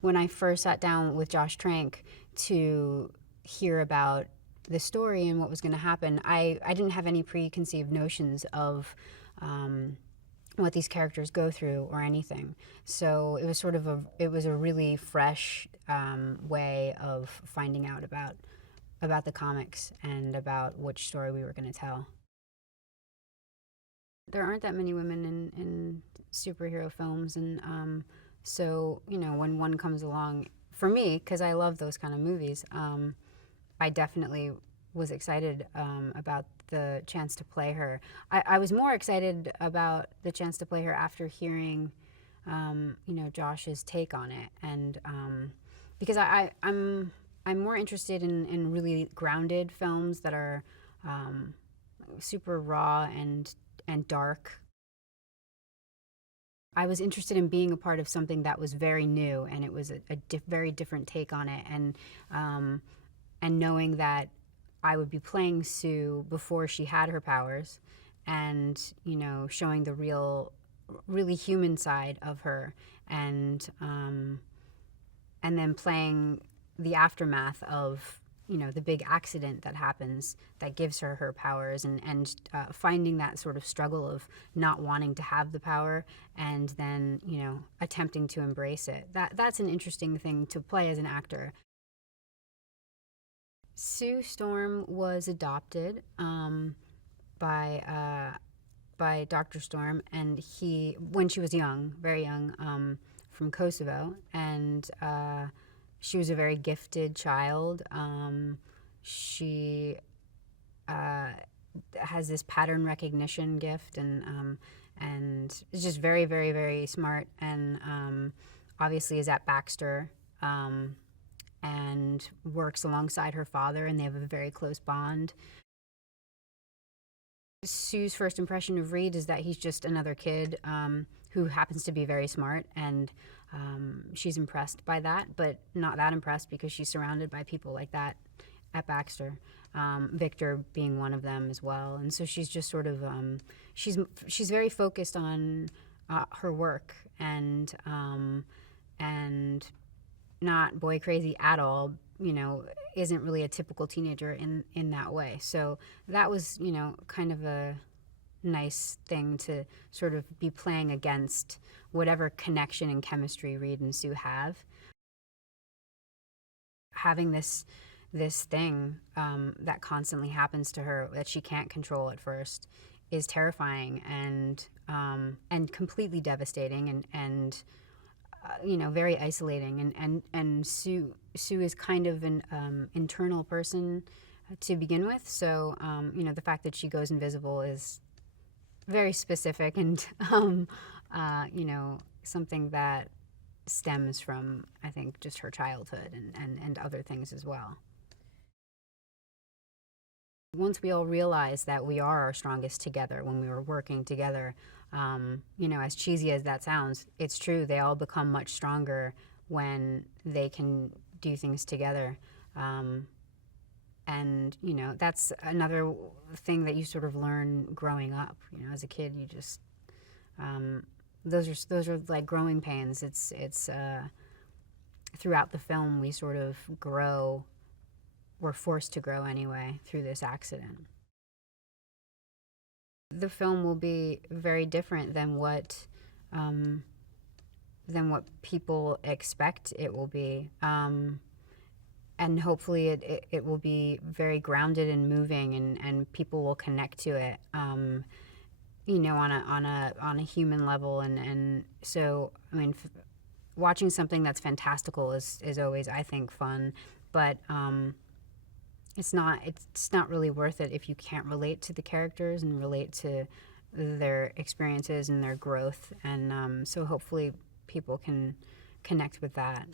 When I first sat down with Josh Trank to hear about the story and what was going to happen, I didn't have any preconceived notions of what these characters go through or anything. So it was sort of a really fresh way of finding out about the comics and about which story we were going to tell. There aren't that many women in superhero films, and so when one comes along, for me, because I love those kind of movies, I definitely was excited about the chance to play her. I was more excited about the chance to play her after hearing, Josh's take on it, and because I'm more interested in really grounded films that are super raw and dark. I was interested in being a part of something that was very new, and it was a very different take on it, and knowing that I would be playing Sue before she had her powers, and showing the really human side of her, and then playing the aftermath of the big accident that happens that gives her her powers, and finding that sort of struggle of not wanting to have the power and then attempting to embrace it. That's an interesting thing to play as an actor. Sue Storm was adopted by Dr. Storm, and when she was young, very young, from Kosovo, and she was a very gifted child. She has this pattern recognition gift, and is just very, very, very smart, and obviously is at Baxter, and works alongside her father, and they have a very close bond. Sue's first impression of Reed is that he's just another kid who happens to be very smart, and she's impressed by that, but not that impressed because she's surrounded by people like that at Baxter, Victor being one of them as well. And so she's just sort of she's very focused on her work, and not boy crazy at all. Isn't really a typical teenager in that way. So that was kind of a nice thing to sort of be playing against whatever connection and chemistry Reed and Sue have. Having this thing that constantly happens to her that she can't control at first is terrifying, and completely devastating, and very isolating, and Sue is kind of an internal person to begin with. So the fact that she goes invisible is very specific, and something that stems from, I think, just her childhood and other things as well. Once we all realized that we are our strongest together when we were working together, as cheesy as that sounds, it's true. They all become much stronger when they can do things together. And that's another thing that you sort of learn growing up. As a kid, you just those are like growing pains. It's throughout the film we sort of grow. We're forced to grow anyway through this accident. The film will be very different than what people expect it will be, and hopefully it will be very grounded and moving, and people will connect to it, on a human level, and so I mean, watching something that's fantastical is always, I think, fun, but it's not really worth it if you can't relate to the characters and relate to their experiences and their growth, and so hopefully people can connect with that.